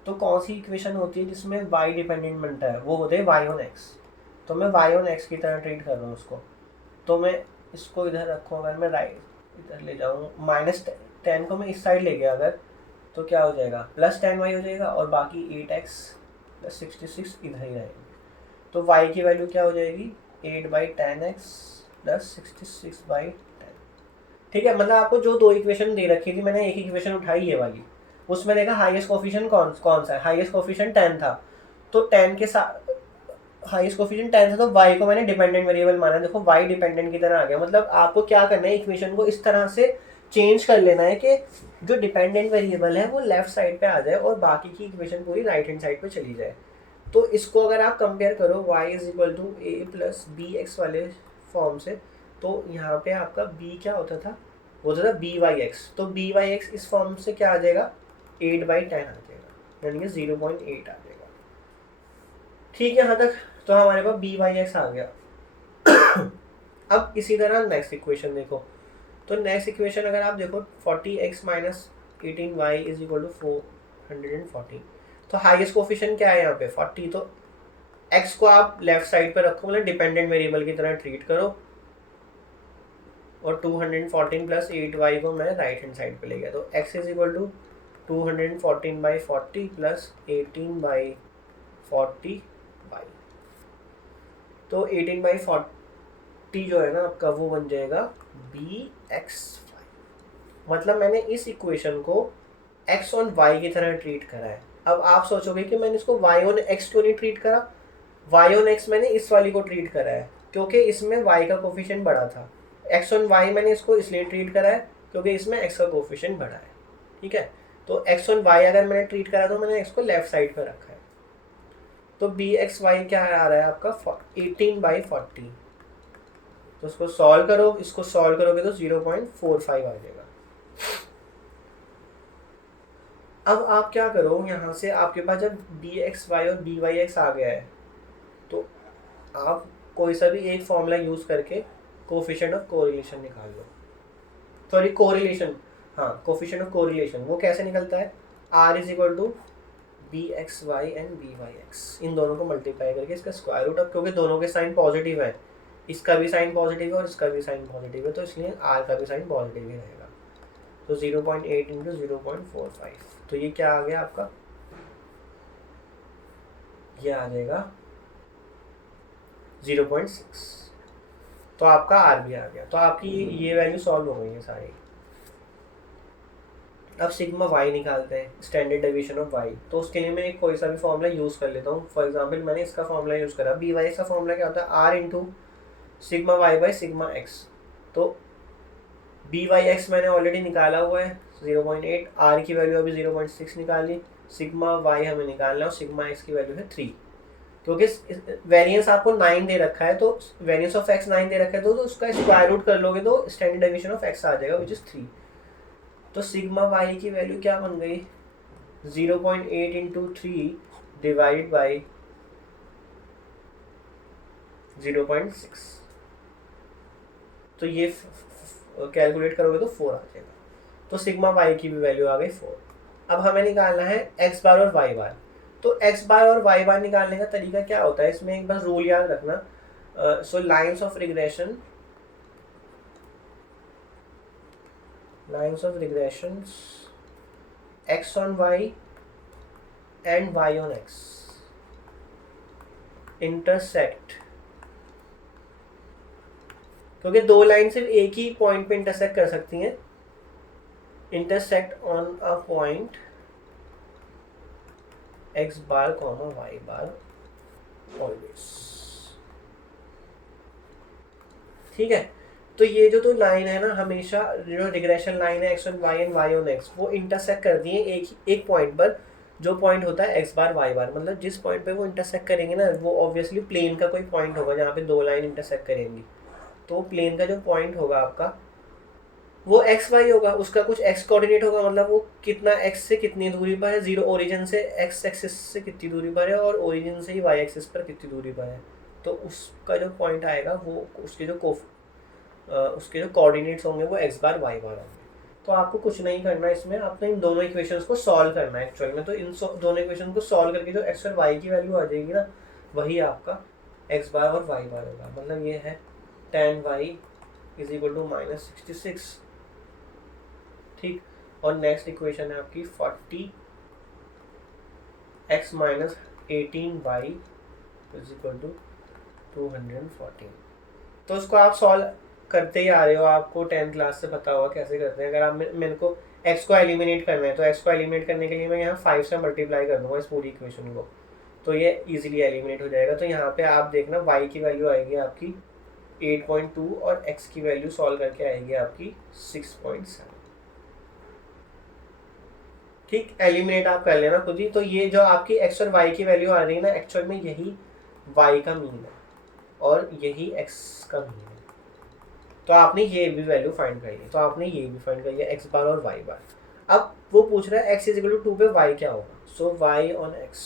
तो कौन सी इक्वेशन होती है जिसमें y डिपेंडेंट बनता है, वो होते हैं y ऑन x। तो मैं y ऑन x की तरह ट्रीट कर रहा हूँ उसको। तो मैं इसको इधर रखूँ, अगर मैं राइट इधर ले जाऊँ, माइनस 10 को मैं इस साइड ले गया अगर, तो क्या हो जाएगा, प्लस 10y हो जाएगा, और बाकी 8x प्लस 66 इधर ही रहेगी। तो y की वैल्यू क्या हो जाएगी, 8/10x प्लस 66/10। ठीक है, मतलब आपको जो दो इक्वेशन दे रखी थी, मैंने एक इक्वेशन उठाई ये वाली, उसमें देखा हाईएस्ट कोफिशिएंट कौन सा है, हाईएस्ट कोफिशिएंट 10 था, तो 10 के साथ हाईएस्ट कोफिशिएंट 10 था, तो y को मैंने डिपेंडेंट वेरिएबल माना, देखो y डिपेंडेंट की तरह आ गया। मतलब आपको क्या करना है, इक्वेशन को इस तरह से चेंज कर लेना है कि जो डिपेंडेंट वेरिएबल है वो लेफ्ट साइड पे आ जाए और बाकी की इक्वेशन पूरी राइट हैंड साइड पे चली जाए। तो इसको अगर आप कंपेयर करो y is equal to a plus b x वाले फॉर्म से, तो यहाँ पे आपका b क्या होता था, होता था बी वाई एक्स, तो बी वाई एक्स इस फॉर्म से क्या आ जाएगा, 8/10 आ जाएगा, यानी कि 0.8 आ जाएगा। ठीक है यहाँ तक, तो हमारे पास बी वाई एक्स आ गया। अब इसी तरह नेक्स्ट इक्वेशन देखो, तो नेक्स्ट इक्वेशन अगर आप देखो 40x minus 18y is equal to 414, तो हाईएस्ट कोफिशिएंट क्या है यहाँ पे 40, तो x को आप लेफ्ट साइड पे रखो, मतलब डिपेंडेंट वेरिएबल की तरह ट्रीट करो, और 214 प्लस 8y को मैं राइट हैंड साइड पे ले गया, तो x is equal to 214/40 plus 18/40y, तो 18/40 जो है ना आपका वो बन जाएगा bx5। मतलब मैंने इस इक्वेशन को x ऑन y की तरह ट्रीट करा है। अब आप सोचोगे कि मैंने इसको y ऑन x क्यों नहीं ट्रीट करा, y ऑन x मैंने इस वाली को ट्रीट करा है क्योंकि इसमें y का कोफिशिएंट बड़ा था, x ऑन y मैंने इसको इसलिए ट्रीट करा है क्योंकि इसमें x का कोफिशिएंट बड़ा है। ठीक है, तो x ऑन y अगर मैंने ट्रीट करा तो मैंने x को लेफ्ट साइड पर रखा है, तो bxy क्या आ रहा है आपका 18/40, तो इसको सॉल्व करो, इसको सॉल्व करोगे तो 0.45 आ जाएगा। अब आप क्या करो, यहाँ से आपके पास जब bxy और byx आ गया है, तो आप कोई सा भी एक फॉर्मूला यूज करके कोफिशिएंट ऑफ कोरिलेशन निकाल लो, सॉरी कोरिलेशन, हाँ कोफिशिएंट ऑफ कोरिलेशन, वो कैसे निकलता है, r is equal to bxy and byx, इन दोनों को मल्टीप्लाई करके इसका स्क्वायर रूट, अब क्योंकि दोनों के साइन पॉजिटिव है, इसका भी साइन पॉजिटिव है और इसका भी साइन पॉजिटिव है, तो इसलिए r का भी साइन पॉजिटिव ही रहेगा, तो 0.8 इंटू 0.45, तो ये क्या आ गया आपका, ये आ जाएगा 0.6, तो आपका r भी आ गया, तो आपकी ये वैल्यू सॉल्व हो गई है सारी। अब सिग्मा y निकालते हैं, स्टैंडर्ड डेविएशन ऑफ y, तो उसके लिए मैं एक कोई सा भी फॉर्मूला यूज़ कर लेता हूँ। फॉर एग्जांपल मैंने इसका फॉर्मूला यूज़ करा, बी वाई का फॉर्मूला क्या होता है, r into sigma y by sigma x, तो बी वाई एक्स मैंने ऑलरेडी निकाला हुआ है 0.8, आर की वैल्यू अभी 0.6 निकाली, सिग्मा वाई हमें निकालना है और सिग्मा एक्स की वैल्यू है 3, क्योंकि वेरिएंस आपको 9 दे रखा है, तो वेरिएंस ऑफ एक्स 9 दे रखा है, तो उसका स्क्वायर रूट कर लोगे तो स्टैंडर्ड डेविएशन ऑफ एक्स आ जाएगा विच इज़ 3, तो सिग्मा वाई की वैल्यू क्या बन गई 0.8 इंटू 3 डिवाइड बाई 0.6, तो ये कैलकुलेट करोगे तो 4 आ जाएगा, तो सिग्मा वाई की भी वैल्यू आ गई 4। अब हमें निकालना है एक्स बार और वाई बार, तो एक्स बार और वाई बार निकालने का तरीका क्या होता है, इसमें एक बार रूल याद रखना, so lines of regression x on y and y on x intersect, क्योंकि दो लाइन सिर्फ एक ही पॉइंट पे इंटरसेक्ट कर सकती हैं, intersect on a point x bar comma y bar always. ठीक है, तो ये जो लाइन है ना, हमेशा जो रिग्रेशन लाइन है x on y and y on x, वो इंटरसेक्ट करती है एक पॉइंट पर, जो पॉइंट होता है x बार y बार, मतलब जिस पॉइंट पे वो इंटरसेक्ट करेंगे ना, वो ऑब्वियसली प्लेन का कोई पॉइंट होगा जहाँ पे दो लाइन इंटरसेक्ट करेंगी, तो प्लेन का जो पॉइंट होगा आपका वो एक्स वाई होगा, उसका कुछ एक्स कोऑर्डिनेट होगा, मतलब वो कितना एक्स से कितनी दूरी पर है, जीरो ओरिजिन से एक्स एक्सिस से कितनी दूरी पर है और ओरिजिन से ही वाई एक्सिस पर कितनी दूरी पर है, तो उसका जो पॉइंट आएगा वो उसके जो कोऑर्डिनेट्स होंगे वो एक्स बार वाई बार होंगे। तो आपको कुछ नहीं करना इसमें, आपने इन दोनों इक्वेशंस को सॉल्व करना है एक्चुअल में, तो इन दोनों इक्वेशन को सॉल्व करके जो एक्स और वाई की वैल्यू आ जाएगी ना, वही आपका एक्स बार और वाई बार होगा, मतलब ये है tan y is equal to -66। ठीक, और नेक्स्ट इक्वेशन है आपकी 40x minus 18y is equal to 214, तो उसको आप सॉल्व करते ही आ रहे हो, आपको 10th क्लास से पता होगा कैसे करते हैं। अगर आप मेरे को x को एलिमिनेट करना है तो x को एलिमिनेट करने के लिए मैं यहाँ 5 से मल्टीप्लाई कर दूंगा इस पूरी इक्वेशन को, तो ये इजीली एलिमिनेट हो जाएगा। तो यहाँ पे आप देखना y की वैल्यू आएगी आपकी 8.2 और x की वैल्यू सॉल्व करके आएगी आपकी 6.7। ठीक, एलिमिनेट आप कर लेना खुद ही। तो ये जो आपकी x और y की वैल्यू आ रही है ना, एक्चुअल में यही y का मीन है और यही x का मीन है। तो आपने ये भी वैल्यू फाइंड कर ली, तो आपने ये भी फाइंड कर लिया x बार और y बार। अब वो पूछ रहा है x इज इक्वल टू 2 पे y क्या होगा। सो y ऑन x,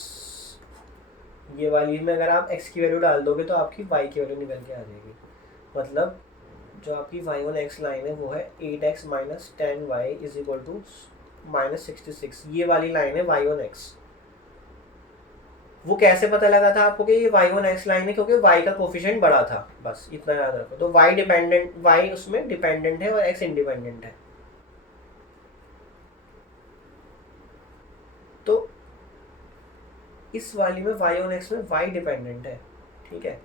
ये वाली में अगर आप x की वैल्यू डाल दोगे तो आपकी y की वैल्यू निकल के आ जाएगी। मतलब जो आपकी y ऑन x लाइन है वो है 8x minus 10y is equal to -66। ये वाली लाइन है y ऑन x। वो कैसे पता लगा था आपको कि ये y ऑन x लाइन है, क्योंकि y का कोफिशिएंट बड़ा था, बस इतना याद रखो। तो y डिपेंडेंट, y उसमें डिपेंडेंट है और x इंडिपेंडेंट है। तो इस वाली में y ऑन x में y डिपेंडेंट है, ठीक है,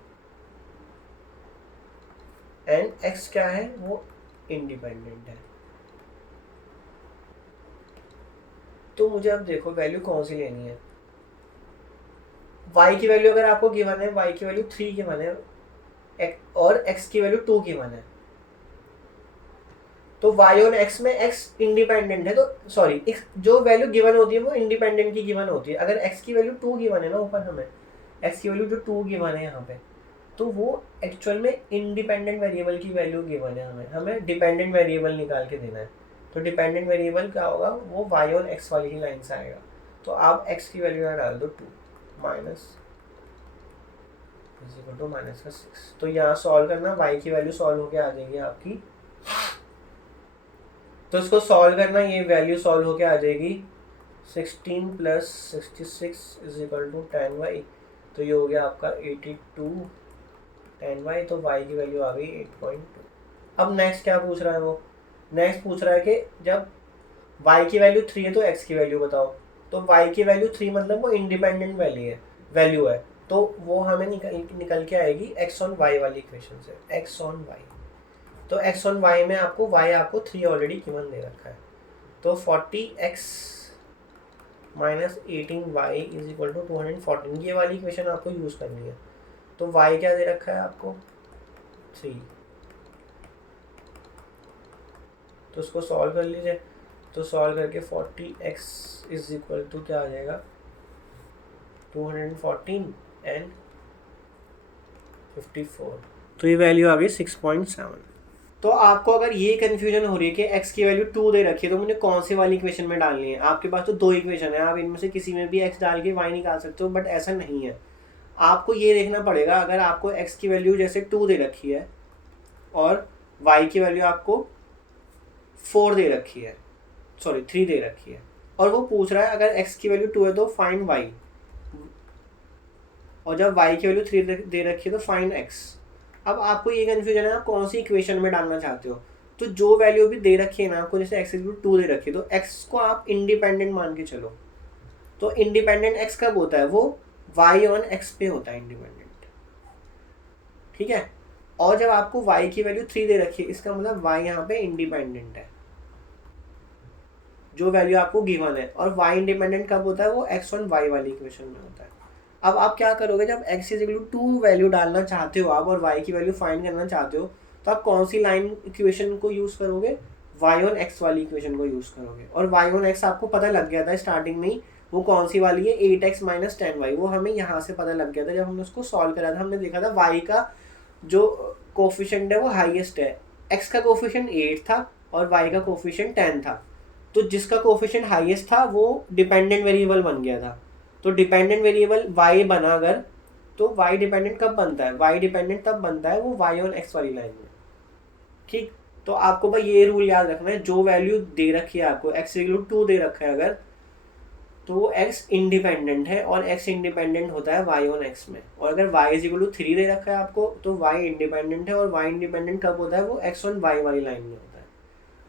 एंड x क्या है, वो इंडिपेंडेंट है। तो मुझे अब देखो वैल्यू कौन सी लेनी है। y की वैल्यू अगर आपको गिवन है, y की वैल्यू 3 गिवन है और x की वैल्यू 2 गिवन है, तो y ऑन x में x इंडिपेंडेंट है, तो सॉरी जो वैल्यू गिवन होती है वो इंडिपेंडेंट की गिवन होती है। अगर x की वैल्यू 2 गिवन है ना ऊपर, हमें x की वैल्यू जो 2 गिवन है यहाँ पे, तो वो एक्चुअल में इंडिपेंडेंट वेरिएबल की वैल्यू गिवन है। हमें डिपेंडेंट वेरिएबल निकाल के देना है। तो डिपेंडेंट वेरिएबल क्या होगा, वो y ऑन x वाली ही लाइन से आएगा। तो आप x की वैल्यू यहाँ डाल दो 2 minus is equal to minus का 6। तो यहाँ सॉल्व करना, y की वैल्यू सॉल्व होके आ जाएगी आपकी। तो इसको सॉल्व करना, ये वैल्यू सॉल्व होके आ जाएगी 16 plus 66 is equal to 10y। तो ये हो गया आपका 82 10y। तो y की वैल्यू आ गई 8.2। अब नेक्स्ट क्या पूछ रहा है वो, नेक्स्ट पूछ रहा है कि जब y की वैल्यू 3 है तो x की वैल्यू बताओ। तो y की वैल्यू 3 मतलब वो इंडिपेंडेंट वैल्यू है, तो वो हमें निकल के आएगी x ऑन y वाली इक्वेशन से, x ऑन y। तो x ऑन y में आपको y आपको 3 ऑलरेडी गिवन दे रखा है। तो 40x minus 18y is equal to 214, ये वाली इक्वेशन आपको यूज़ करनी है। तो y क्या दे रखा है आपको 3, तो उसको सॉल्व कर लीजिए। तो सॉल्व करके 40x इज इक्वल टू क्या आ जाएगा 214 एंड 54, तो ये वैल्यू आ गई 6.7। तो आपको अगर ये कन्फ्यूजन हो रही है कि x की वैल्यू 2 दे रखी है तो मुझे कौन सी वाली इक्वेशन में डालनी है, आपके पास तो 2 इक्वेशन है, आप इनमें से किसी में भी x डाल के y निकाल सकते हो, बट ऐसा नहीं है। आपको ये देखना पड़ेगा, अगर आपको x की वैल्यू जैसे 2 दे रखी है और y की वैल्यू आपको 4 दे रखी है, सॉरी 3 दे रखी है, और वो पूछ रहा है अगर x की वैल्यू 2 है तो फाइंड y, और जब y की वैल्यू 3 दे रखी है तो फाइंड x। अब आपको ये कन्फ्यूजन है आप कौन सी इक्वेशन में डालना चाहते हो। तो जो वैल्यू भी दे रखी है ना आपको, जैसे x इक्वल 2 दे रखी है तो x को आप इंडिपेंडेंट मान के चलो। तो इंडिपेंडेंट x कब होता है, वो y ऑन x पे होता है इंडिपेंडेंट, ठीक है। और जब आपको y की वैल्यू 3 दे रखी है, इसका मतलब y यहाँ पे इंडिपेंडेंट है, जो वैल्यू आपको गिवन है। और y इंडिपेंडेंट कब होता है, वो x ऑन y वाली इक्वेशन में होता है। अब आप क्या करोगे, जब x is equal to 2 value डालना चाहते हो आप और y की वैल्यू फाइंड करना चाहते हो, तो आप कौन सी लाइन इक्वेशन को यूज़ करोगे, y ऑन x वाली इक्वेशन को यूज़ करोगे। और y ऑन x आपको पता लग गया था स्टार्टिंग में ही, वो कौन सी वाली है 8x माइनस 10y, वो हमें यहाँ से पता लग गया था जब हमने उसको सॉल्व करा था। हमने देखा था y का जो कोफिशिएंट है वो हाईएस्ट है, x का कोफिशिएंट 8 था और y का कोफिशिएंट 10 था। तो जिसका कोफिशिएंट हाईएस्ट था वो डिपेंडेंट वेरिएबल बन गया था। तो डिपेंडेंट वेरिएबल y बना अगर, तो y डिपेंडेंट कब बनता है, y डिपेंडेंट तब बनता है वो y ऑन x वाली लाइन में, ठीक। तो आपको भाई ये रूल याद रखना है, जो वैल्यू दे रखी है आपको x इक्वल टू 2 दे रखा है अगर, तो वो x इंडिपेंडेंट है और x इंडिपेंडेंट होता है y ऑन x में। और अगर y इज इक्वल टू 3 दे रखा है आपको, तो y इंडिपेंडेंट है और y इंडिपेंडेंट कब होता है, वो x ऑन y वाली लाइन में होता है।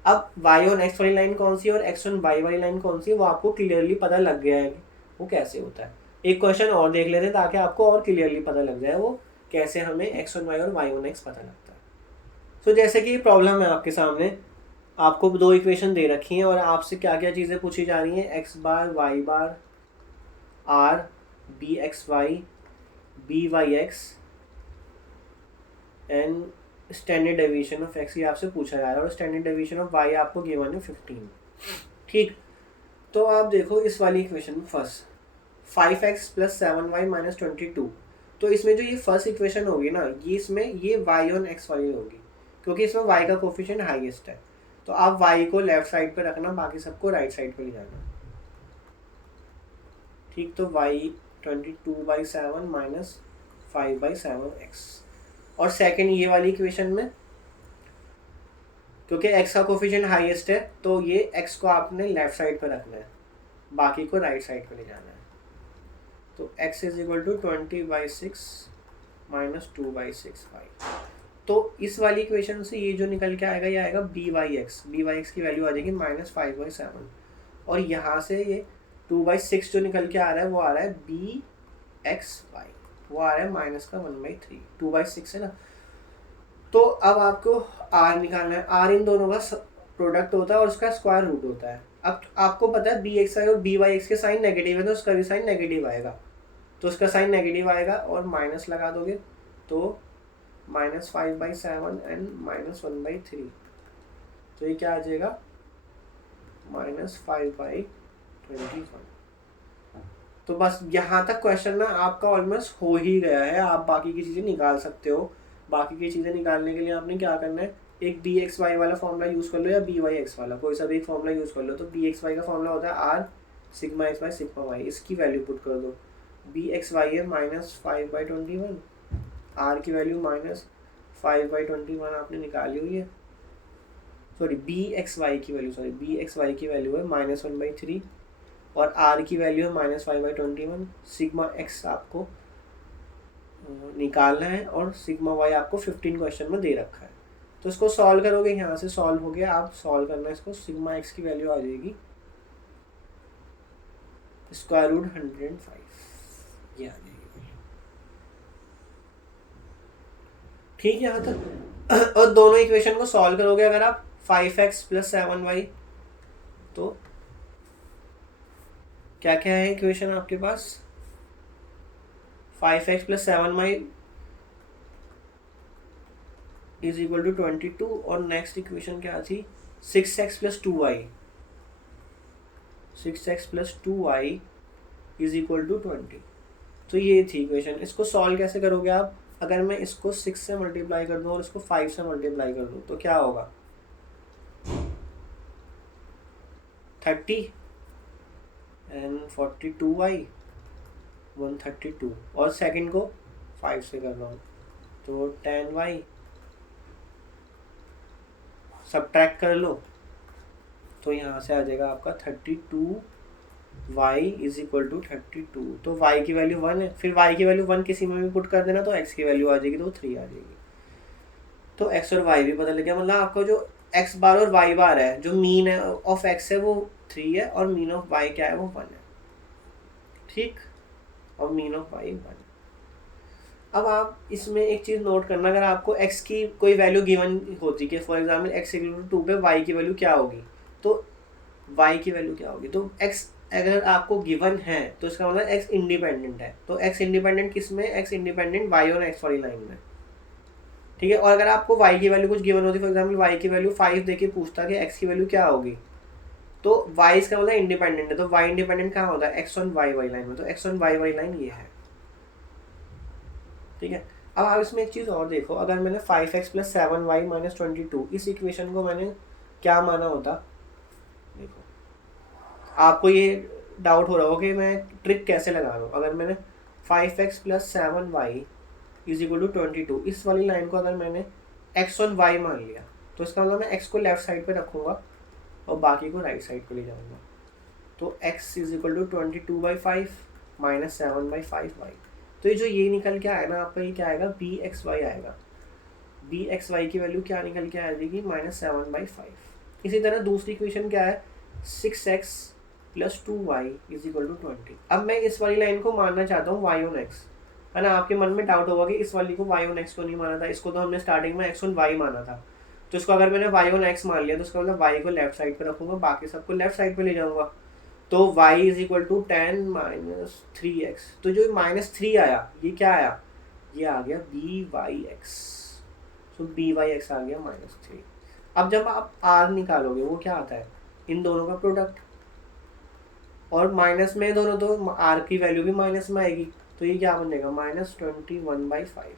अब y ऑन x वाली लाइन कौन सी है और x ऑन y वाली लाइन कौन सी है, वो आपको क्लियरली पता लग गया है वो कैसे होता है। एक क्वेश्चन और देख लेते हैं ताकि आपको और क्लियरली पता लग जाए वो कैसे हमें x ऑन y और y ऑन x पता लगता है। तो जैसे कि प्रॉब्लम है आपके सामने, आपको दो इक्वेशन दे रखी हैं और आपसे क्या क्या चीज़ें पूछी जा रही हैं, x bar y bar r b x y b y x and standard deviation of x, ये आपसे पूछा जा रहा है, और स्टैंडर्ड डेविएशन ऑफ वाई आपको गिवन है 15। ठीक, तो आप देखो इस वाली इक्वेशन में first 5x plus 7y minus 22, तो इसमें जो ये फर्स्ट इक्वेशन होगी ना, ये इसमें ये y ऑन x वाली होगी, क्योंकि इसमें y का कोफिशिएंट हाईएस्ट है। तो आप y को लेफ्ट साइड पे रखना, बाकी सबको राइट साइड पे ले जाना। ठीक, तो y 22/7 माइनस 5/7x, और सेकेंड ये वाली इक्वेशन में क्योंकि x का कोफिशिएंट हाईएस्ट है तो ये x को आपने लेफ्ट साइड पे रखना है, बाकी को राइट साइड पे ले जाना है। तो x is equal to 20/6 minus 2/6y। तो इस वाली इक्वेशन से ये जो निकल के आएगा, ये आएगा by(x) की वैल्यू आ जाएगी -5/7, और यहाँ से ये 2/6 जो निकल के आ रहा है वो आ रहा है bxy, वो आ रहा है माइनस का 1/3, 2/6 है ना। तो अब आपको r निकालना है, r इन दोनों का प्रोडक्ट होता है और उसका स्क्वायर रूट होता है। अब आपको पता है bxy और byx के साइन नेगेटिव है, तो उसका भी साइन नेगेटिव आएगा, तो उसका साइन नेगेटिव आएगा और माइनस लगा दोगे तो -5/7 एंड -1/3, तो ये क्या आ जाएगा -5/21। तो बस यहाँ तक क्वेश्चन ना आपका ऑलमोस्ट हो ही गया है, आप बाकी की चीज़ें निकाल सकते हो। बाकी की चीज़ें निकालने के लिए आपने क्या करना है, एक bxy वाला फॉर्मूला यूज़ कर लो या byx वाला, कोई सा भी एक फॉर्मूला यूज़ कर लो। तो bxy का फॉर्मूला होता है r sigma x by sigma y, इसकी वैल्यू पुट कर दो। bxy है -5/21, r की वैल्यू -5/21 आपने निकाली हुई है। bxy की वैल्यू है -1/3 और r की वैल्यू है -5/21। सिग्मा x आपको निकालना है और सिग्मा y आपको 15 क्वेश्चन में दे रखा है। तो इसको सॉल्व करोगे, यहाँ से सॉल्व हो गया, आप सॉल्व करना है इसको। सिग्मा x की वैल्यू आ जाएगी स्क्वायर रूट 105, ये आ जाएगी। ठीक है यहाँ तक। और दोनों इक्वेशन को सॉल्व करोगे अगर आप 5x प्लस 7y, तो क्या क्या है इक्वेशन आपके पास, 5x plus 7y is equal to 22, और नेक्स्ट इक्वेशन क्या थी 6x plus 2y, 6x plus 2y is equal to 20। तो ये थी इक्वेशन। इसको सॉल्व कैसे करोगे आप, अगर मैं इसको 6 से मल्टीप्लाई कर दूँ और इसको 5 से मल्टीप्लाई कर दूँ तो क्या होगा 30 एंड 42y 132, और सेकंड को 5 से कर रहा हूँ तो 10y, सब्ट्रैक्ट कर लो तो यहाँ से आ जाएगा आपका 32y इज इक्वल टू 32। तो y की वैल्यू 1 है, फिर y की वैल्यू 1 किसी में भी पुट कर देना तो x की वैल्यू आ जाएगी, तो 3 आ जाएगी। तो x और y भी पता लग गया, मतलब आपका जो x बार और y बार है, जो मीन है ऑफ x है वो 3 है और मीन ऑफ y क्या है वो 1 है। ठीक, और मीन ऑफ y 1। अब आप इसमें एक चीज़ नोट करना, अगर आपको x की कोई वैल्यू गिवन होती कि for example x equal to 2 पे y की वैल्यू क्या होगी, तो y की वैल्यू क्या होगी, तो x अगर आपको गिवन है तो इसका मतलब x इंडिपेंडेंट है। तो x इंडिपेंडेंट किस में, x इंडिपेंडेंट y और x वाली लाइन में। ठीक है, और अगर आपको y की वैल्यू कुछ गिवन होती, फॉर एग्जांपल y की वैल्यू 5 देके पूछता कि x की वैल्यू क्या होगी, तो y इसका मतलब इंडिपेंडेंट है। तो y इंडिपेंडेंट कहाँ होता है, x ऑन y वाली लाइन में, तो x ऑन y वाली लाइन ये है। ठीक है, अब आप इसमें एक चीज़ और देखो, अगर मैंने 5x प्लस 7y माइनस 22 इस इक्वेशन को मैंने क्या माना होता, देखो आपको ये डाउट हो रहा हो कि मैं ट्रिक कैसे लगा रहा हूँ। अगर मैंने 5x plus 7y is equal to 22 इस वाली लाइन को अगर मैंने x ऑन y मान लिया, तो इसका मतलब मैं x को लेफ्ट साइड पे रखूँगा और बाकी को राइट साइड पे ले जाऊँगा। तो x is equal to 22/5 minus 7/5y। तो ये जो ये निकल के आएगा ना आपका, ये क्या आएगा bxy आएगा। bxy की वैल्यू क्या निकल के आ जाएगी -7/5। इसी तरह दूसरी इक्वेशन क्या है 6x plus 2y is equal to 20। अब मैं इस वाली लाइन को मानना चाहता हूँ y ऑन x, है ना। आपके मन में डाउट होगा कि इस वाली को y ऑन x को नहीं माना था, इसको तो हमने स्टार्टिंग में x ऑन y माना था। तो इसको अगर मैंने y ऑन x मान लिया तो उसका मतलब y को लेफ्ट साइड पे रखूंगा, बाकी सबको लेफ्ट साइड पे ले जाऊंगा। तो y is equal to 10 minus 3x। तो जो -3 आया ये क्या आया, ये आ गया by(x). तो by(x) आ गया -3। अब जब आप r निकालोगे वो क्या आता है, इन दोनों का प्रोडक्ट, और माइनस में दोनों तो r की वैल्यू भी माइनस में आएगी। तो ये क्या बनेगा -21/5।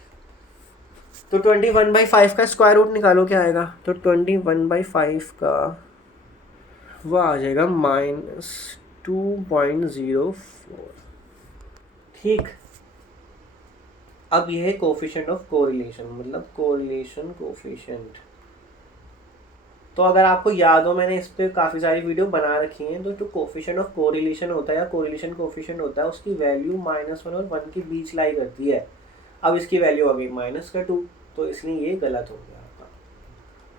तो 21/5 का स्क्वायर रूट निकालो क्या आएगा, तो 21/5 का वो आ जाएगा -2.04। ठीक, अब ये है कोफिशिएंट ऑफ कोरिलेशन, मतलब कोरिलेशन कोफिशिएंट। तो अगर आपको याद हो मैंने इस पर काफ़ी सारी वीडियो बना रखी हैं। तो जो कोफिशिएंट ऑफ कोरिलेशन होता है या कोरिलेशन कोफिशिएंट होता है उसकी वैल्यू -1 और 1 के बीच लाई करती है। अब इसकी वैल्यू आ गई -2, तो इसलिए ये गलत हो गया आपका।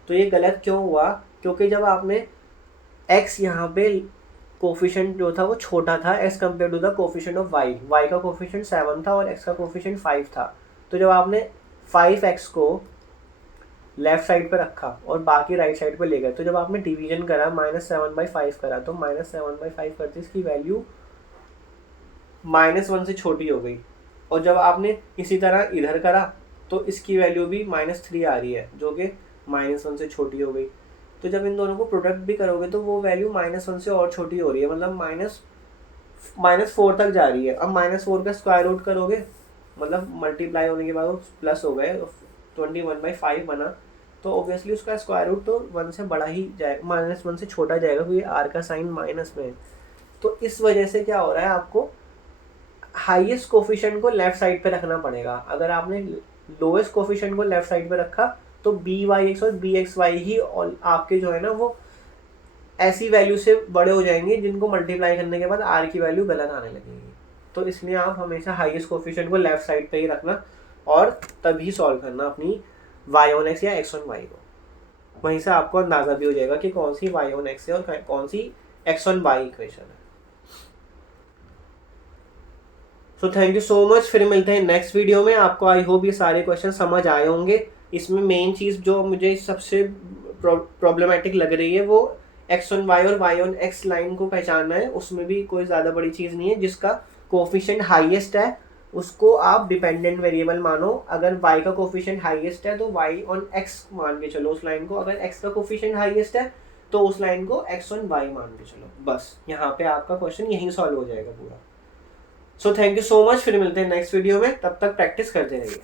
तो ये गलत क्यों हुआ, क्योंकि जब आपने x यहाँ पे कोफिशिएंट जो था वो छोटा था as compared to the coefficient of y का कोफिशिएंट 7 था और x का कोफिशिएंट 5 था। तो जब आपने 5x को लेफ्ट साइड पे रखा और बाकी राइट साइड पे ले गए, तो जब आपने डिवीजन करा -7/5 करा, तो -7/5 करते इसकी वैल्यू -1 से छोटी हो गई। और जब आपने इसी तरह इधर करा तो इसकी वैल्यू भी -3 आ रही है जो कि -1 से छोटी हो गई। तो जब इन दोनों को प्रोडक्ट भी करोगे तो वो वैल्यू -1 से और छोटी हो रही है, मतलब -4 तक जा रही है। अब -4 का स्क्वायर रूट करोगे, मतलब मल्टीप्लाई होने के बाद वो प्लस हो गए, 21/5 बना, तो ऑब्वियसली उसका स्क्वायर रूट तो 1 से बड़ा ही जाएगा, -1 से छोटा जाएगा, क्योंकि r का साइन माइनस में है। तो इस वजह से क्या हो रहा है, आपको हाईएस्ट कोफिशिएंट को लेफ्ट साइड पे रखना पड़ेगा। अगर आपने लोएस्ट कोफिशिएंट को लेफ्ट साइड पे रखा तो by(x) और bxy ही और आपके जो है ना वो ऐसी वैल्यू से बड़े हो जाएंगे जिनको मल्टीप्लाई करने के बाद r की वैल्यू गलत आने लगेगी। तो इसलिए आप हमेशा हाईएस्ट कोफिशिएंट को लेफ्ट साइड पे ही रखना और तभी सॉल्व करना अपनी y ऑन x या x ऑन y को। वहीं से आपको अंदाजा भी हो जाएगा कि कौन सी y ऑन x है और कौन सी x ऑन y इक्वेशन है। So thank you so much, फिर मिलते हैं नेक्स्ट वीडियो में। आपको आई होप ये सारे क्वेश्चन समझ आए होंगे। इसमें मेन चीज़ जो मुझे सबसे प्रॉब्लमेटिक लग रही है वो x ऑन y और y ऑन x लाइन को पहचानना है। उसमें भी कोई ज़्यादा बड़ी चीज़ नहीं है, जिसका कोफिशिएंट हाईएस्ट है उसको आप डिपेंडेंट वेरिएबल मानो। अगर y का कोफिशिएंट हाईएस्ट है तो y ऑन x मान के चलो उस लाइन को, अगर x का कोफिशिएंट हाईएस्ट है तो उस लाइन को x ऑन y मान के चलो। बस यहाँ पे आपका क्वेश्चन यहीं सॉल्व हो जाएगा पूरा। So thank you so much, फिर मिलते हैं नेक्स्ट वीडियो में, तब तक प्रैक्टिस करते रहिए।